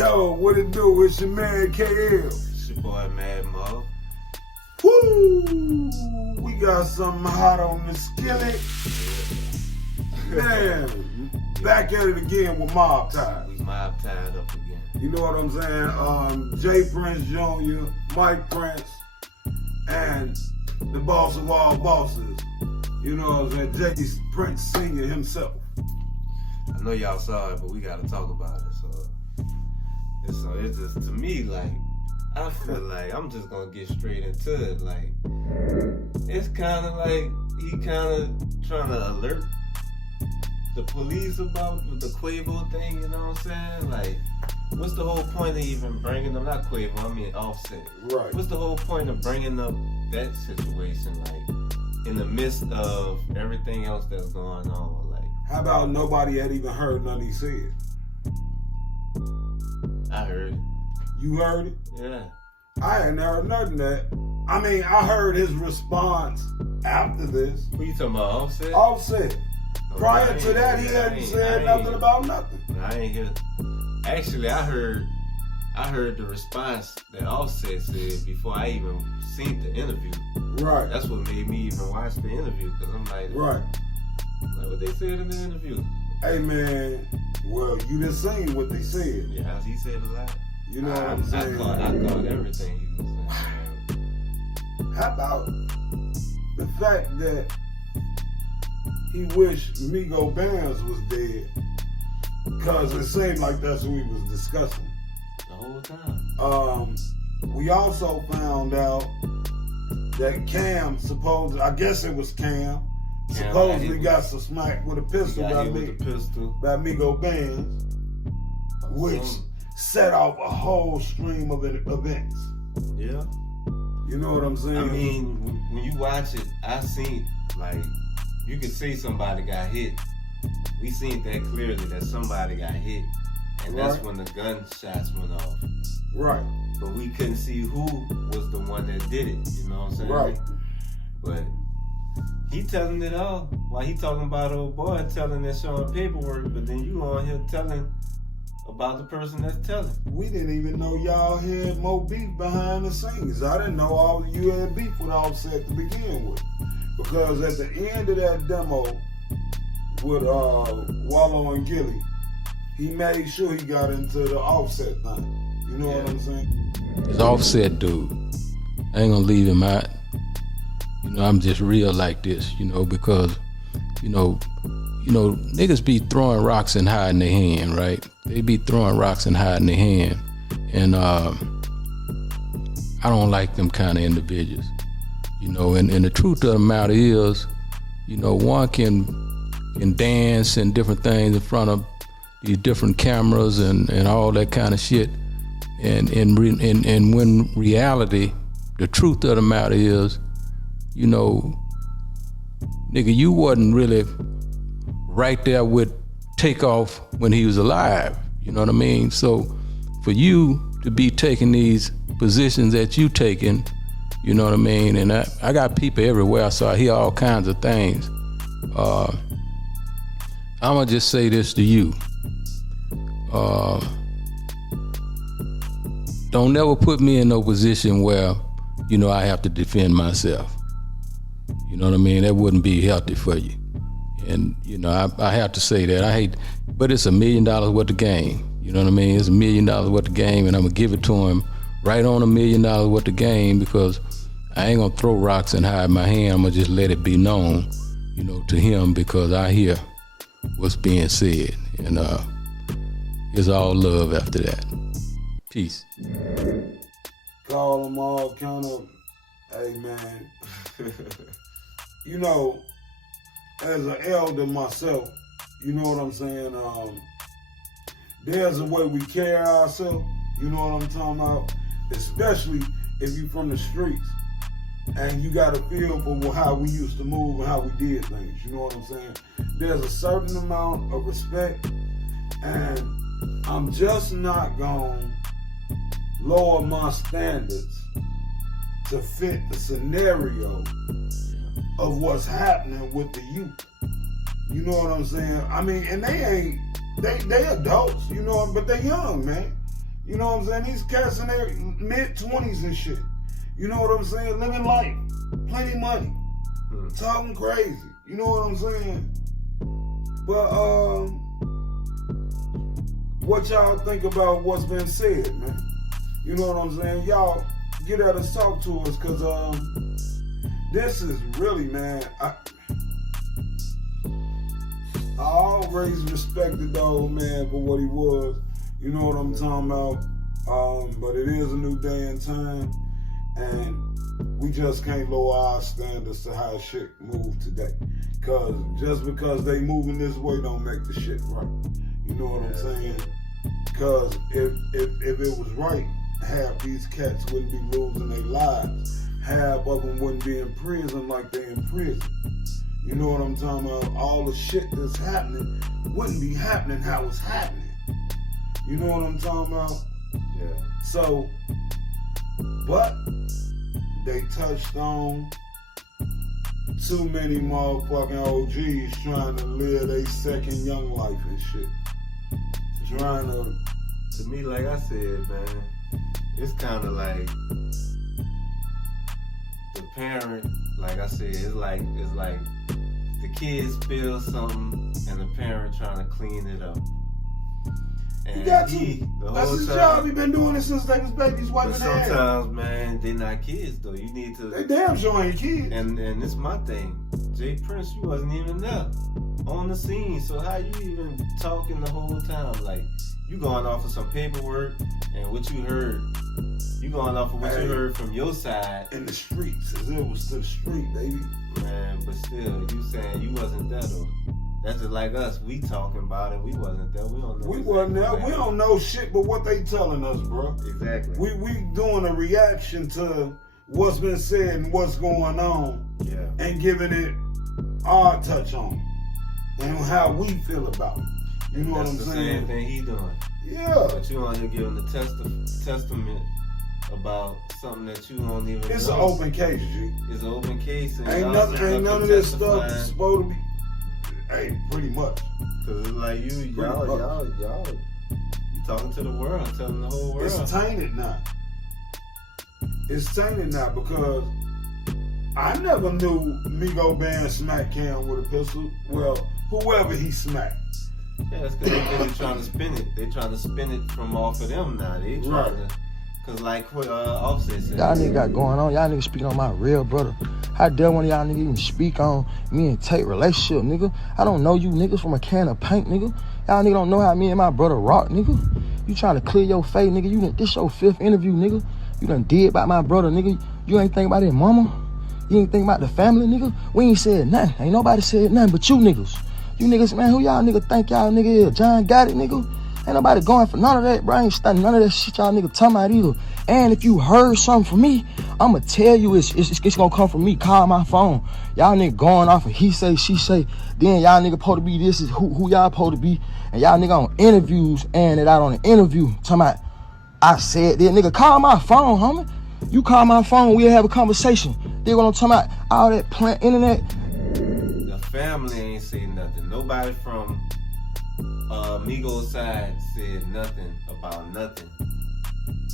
Yo, what it do? It's your man KL. It's your boy Mad Mo. Woo! We got something hot on the skillet. Man, back at it again with MOBTIES. We mob tied up again. You know what I'm saying? Jay Prince Jr., Mike Prince, and the boss of all bosses. You know what I'm saying? Jay Prince Sr. himself. I know y'all saw it, but we gotta talk about it. So it's just, to me, like, I feel like I'm just gonna get straight into it. Like, it's kind of like he kind of trying to alert the police about the Quavo thing, you know what I'm saying? Like, what's the whole point of even bringing up, not Quavo, I mean Offset. Right. What's the whole point of bringing up that situation, like, in the midst of everything else that's going on? Like, How about nobody had even heard nothing he said? I heard it. You heard it? Yeah. I hadn't heard nothing that. I mean, I heard his response after this. Who you talking about, Offset? Offset. Oh, Prior to that, he hadn't said nothing about nothing. I ain't hear. Actually, I heard the response that Offset said before I even seen the interview. Right. That's what made me even watch the interview, because I'm like, Right. Like what they said in the interview. Hey man, well, you done seen what they said. Yeah, he said a lot. You know what I'm saying? I caught everything he was saying. How about the fact that he wished Migo Bands was dead? Because it seemed like that's what we was discussing. The whole time. We also found out that Cam I guess it was Cam supposedly got some smack with a pistol by Migo Bands, which set off a whole stream of events. Yeah. You know what I'm saying? I mean, when you watch it, I seen, like, you could see somebody got hit. We seen that clearly, that somebody got hit. And that's when the gunshots went off. Right. But we couldn't see who was the one that did it, you know what I'm saying? Right. But he telling it all. While he talking about old boy telling and showing paperwork, but then you on here telling about the person that's telling. We didn't even know y'all had more beef behind the scenes. I didn't know all of you had beef with Offset to begin with. Because at the end of that demo with Wallow and Gilly, he made sure he got into the Offset thing. You know what I'm saying? It's Offset, dude. I ain't gonna leave him out. You know, I'm just real like this, you know, because, you know, niggas be throwing rocks and hiding their hand, right? They be throwing rocks and hiding their hand. And I don't like them kind of individuals. You know, and the truth of the matter is, you know, one can dance and different things in front of these different cameras and all that kind of shit. And when reality, the truth of the matter is, you know, nigga, you wasn't really right there with Takeoff when he was alive. You know what I mean? So for you to be taking these positions that you taking, you know what I mean? And I got people everywhere, so I hear all kinds of things. I'm gonna just say this to you. Don't never put me in no position where, you know, I have to defend myself. You know what I mean? That wouldn't be healthy for you. And, you know, I have to say that. I hate, but it's $1 million worth of game. You know what I mean? It's $1 million worth of game, and I'm gonna give it to him right on $1 million worth of game, because I ain't gonna throw rocks and hide my hand. I'm gonna just let it be known, you know, to him, because I hear what's being said. And it's all love after that. Peace. Call them all kind of, hey man, you know, as an elder myself, you know what I'm saying? There's a way we carry ourselves, you know what I'm talking about? Especially if you from the streets and you got a feel for how we used to move and how we did things, you know what I'm saying? There's a certain amount of respect, and I'm just not gonna lower my standards to fit the scenario of what's happening with the youth. You know what I'm saying? I mean, and they adults, you know, but they young, man. You know what I'm saying? These cats in their mid-20s and shit. You know what I'm saying? Living life. Plenty money. Talking crazy. You know what I'm saying? But, what y'all think about what's been said, man? You know what I'm saying? Y'all get out and talk to us, because, this is really, man, I always respected the old man for what he was. You know what I'm talking about? But it is a new day and time, and we just can't lower our standards to how shit move today. Cause just because they moving this way don't make the shit right. You know what I'm saying? Cause if it was right, half these cats wouldn't be losing their lives. Half of them wouldn't be in prison like they in prison. You know what I'm talking about? All the shit that's happening wouldn't be happening how it's happening. You know what I'm talking about? Yeah. So, but they touched on too many motherfucking OGs trying to live their second young life and shit. Trying to me, like I said, man, it's kind of like the parent, like I said, it's like the kids spill something and the parent trying to clean it up. And you got to. the That's whole his time, job. He been doing it since they was babies but wiping their hands. sometimes, man, they not kids though. You need to. They damn sure ain't kids. And this my thing. Jay Prince, you wasn't even there on the scene. So how you even talking the whole time? Like, you going off of some paperwork and what you heard. You going off of what you heard from your side. In the streets, as it was to the street, baby. Man, but still, you saying you wasn't there though. That's just like us. We talking about it. We wasn't there. We don't know. We wasn't there. We don't know shit but what they telling us, bro. Exactly. We doing a reaction to what's been said and what's going on. Yeah. And giving it our touch on it. And how we feel about it. You know what I'm That's the saying? same thing he doing. Yeah. But you on here giving the testament about something that you don't even It's know. an open case, G. It's an open case. And Ain't y'all none of this stuff testifying. supposed to be. Hey, pretty much. Cause it's like you talking to the world, telling the whole world. It's tainted now. It's tainted now because I never knew Migo Band smacked Cam with a pistol. Well, whoever he smacked. Yeah, that's because they're trying to spin it. They trying to spin it from off of them now. They trying to, cause like what Offset said. Y'all niggas got going on. Y'all niggas speaking on my real brother. How dare one of y'all niggas even speak on me and Tate relationship, nigga? I don't know you niggas from a can of paint, nigga. Y'all niggas don't know how me and my brother rock, nigga. You trying to clear your face, nigga. This your 5th interview, nigga. You done did about my brother, nigga. You ain't think about his mama. You ain't think about the family, nigga. We ain't said nothing. Ain't nobody said nothing but you niggas. You niggas, man, who y'all niggas think y'all nigga is? John got it, nigga. Ain't nobody going for none of that, bro. I ain't studying none of that shit y'all nigga talking about either. And if you heard something from me, I'ma tell you it's gonna come from me. Call my phone. Y'all nigga going off of he say, she say. Then y'all nigga supposed to be this is who y'all supposed to be. And y'all nigga on interviews and it out on the interview. Talking about, I said that, nigga, call my phone, homie. You call my phone, we'll have a conversation. Then what I'm talking about, all that plant internet. The family ain't say nothing. Nobody from Migos side said nothing about nothing.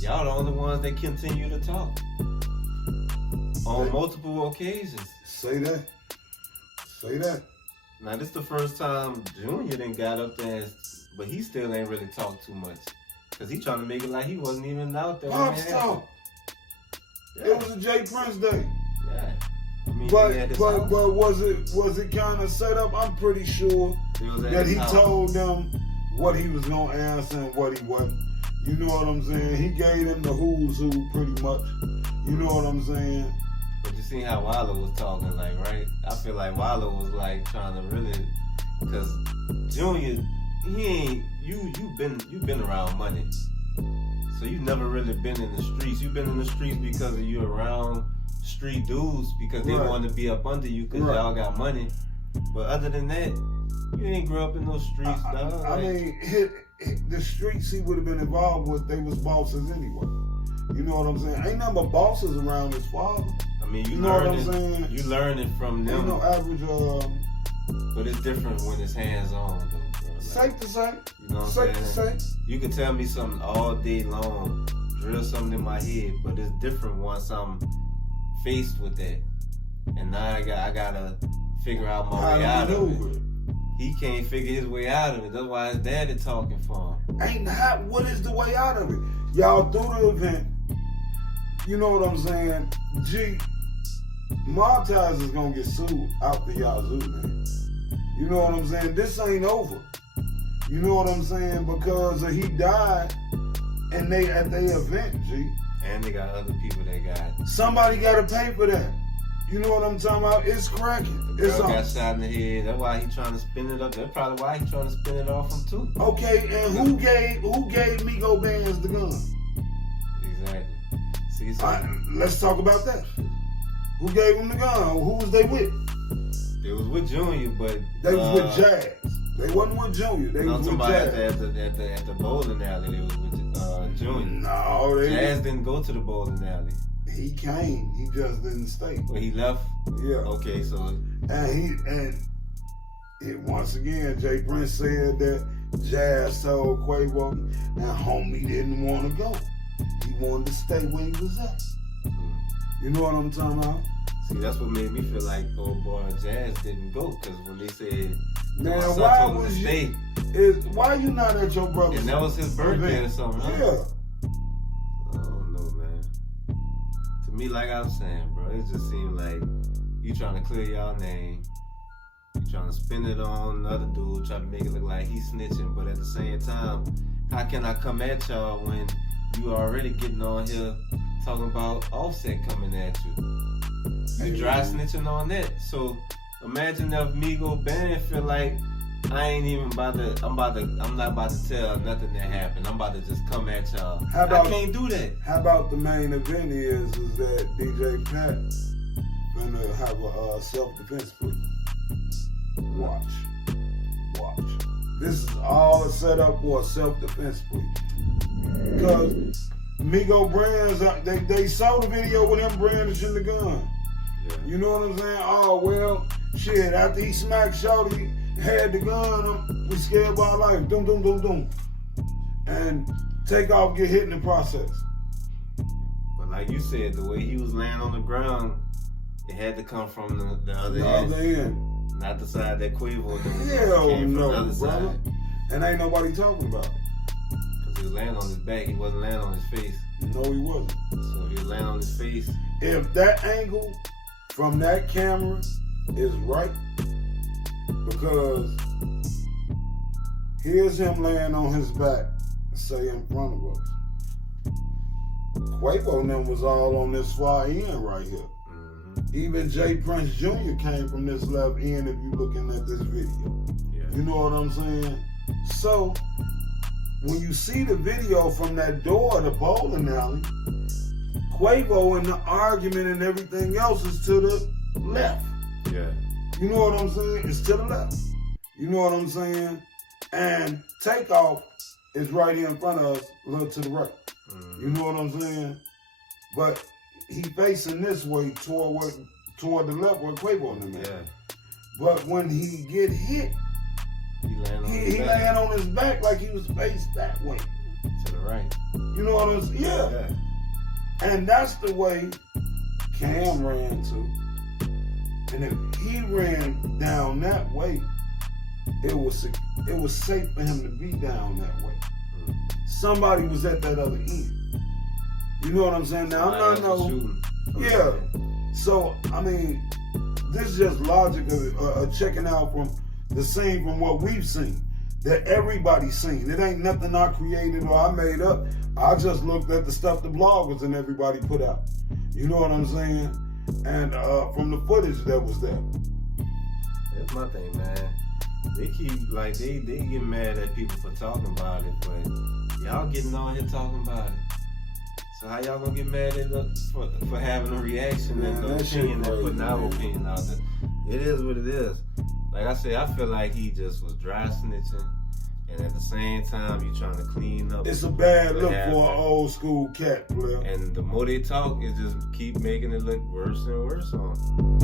Y'all the only ones that continue to talk on multiple occasions. Say that. Say that. Now this the first time Junior done got up there, but he still ain't really talked too much. Cause he trying to make it like he wasn't even out there. Pops talk. Yeah. It was a Jay Prince day. Yeah. I mean, But was it kind of set up? I'm pretty sure that he told them what he was gonna answer and what he wasn't. You know what I'm saying? He gave them the who's who pretty much. You know what I'm saying? But you see how Wallow was talking, like, right? I feel like Wallow was like trying to really, cause Junior, he ain't you've been around money, so you never really been in the streets. You've been in the streets because of you around street dudes because they want to be up under you because y'all got money. But other than that, you ain't grew up in those streets, dog. I mean, the streets he would have been involved with, they was bosses anyway. You know what I'm saying? Ain't nothing but bosses around his father. I mean, you know what I'm saying? You learning from them. Ain't no average. But it's different when it's hands on, though, bro. Like, Safe to say. You know what Safe I'm to saying? say. You can tell me something all day long, drill something in my head, but it's different once I'm faced with that. And now I gotta figure out my way out of it. He can't figure his way out of it. That's why his daddy talking for him. What is the way out of it? Y'all through the event. You know what I'm saying? G, MOBTIES is gonna get sued out the yazoo, man. You know what I'm saying? This ain't over. You know what I'm saying? Because he died and they at their event, G. And they got other people that got. Somebody gotta pay for that. You know what I'm talking about? It's cracking. The girl got shot in the head. That's why he trying to spin it up. That's probably why he trying to spin it off him too. Okay, and who gave Migo Bands the gun? Exactly. See, so let's talk about that. Who gave him the gun? Who was they with? They was with Junior, but they was with Jazz. They wasn't with Junior. They was with Jazz. At the bowling alley, they was with Junior. No, Jazz didn't go to the bowling alley. He came. He just didn't stay. Well, he left. Yeah. Okay, so and once again, Jay Prince said that Jazz told Quavo and homie didn't want to go. He wanted to stay where he was at. You know what I'm talking about? See, that's what made me feel like, oh boy, Jazz didn't go, because when they said, man, why you not at your brother's? And that was his birthday event? Or something, huh? Yeah. I don't know, man. To me, like I was saying, bro, it just seemed like you trying to clear y'all name. You trying to spin it on another dude, try to make it look like he's snitching, but at the same time, how can I come at y'all when you already getting on here talking about Offset coming at you? You dry snitching on that. So imagine if Migo Band feel like I'm not about to tell nothing that happened. I'm about to just come at y'all. I can't do that. How about the main event is that DJ Pat gonna have a self-defense plea. Watch. This is all set up for a self-defense plea. Because Migo Brands, they saw the video with him brandishing the gun. Yeah. You know what I'm saying? Oh, well, shit, after he smacked Shorty, had the gun, we scared about life. Doom, doom, doom, doom. And Takeoff get hit in the process. But like you said, the way he was laying on the ground, it had to come from the other end. Not the side that Quavo Hell came no, from the other brother. side. And ain't nobody talking about it. Because he was laying on his back, he wasn't laying on his face. No, he wasn't. So he was laying on his face. If that angle from that camera is right, because here's him laying on his back, say in front of us. Quavo and them was all on this far end right here. Even Jay Prince Jr. came from this left end if you're looking at this video. Yeah. You know what I'm saying? So, when you see the video from that door of the bowling alley, Quavo and the argument and everything else is to the left. Yeah. You know what I'm saying? It's to the left. You know what I'm saying? And Takeoff is right here in front of us, a little to the right. You know what I'm saying? But he facing this way toward the left where Quavo and them at. Yeah. But when he get hit, he laying on his back like he was faced that way. To the right. You know what I'm saying? Yeah. And that's the way Cam ran to. And if he ran down that way, it was safe for him to be down that way. Somebody was at that other end. You know what I'm saying? Now, I'm not yeah. So, I mean, this is just logic of checking out from the scene from what we've seen. That everybody's seen. It ain't nothing I created or I made up. I just looked at the stuff the bloggers and everybody put out. You know what I'm saying? And from the footage that was there. That's my thing, man. They keep, like, they get mad at people for talking about it, but y'all getting on here talking about it. So how y'all gonna get mad at us for having a reaction and an opinion and putting our opinion out there? It is what it is. Like I said, I feel like he just was dry snitching, and at the same time, you trying to clean up. It's a bad look for an old school cat player. And the more they talk, it just keep making it look worse and worse on them.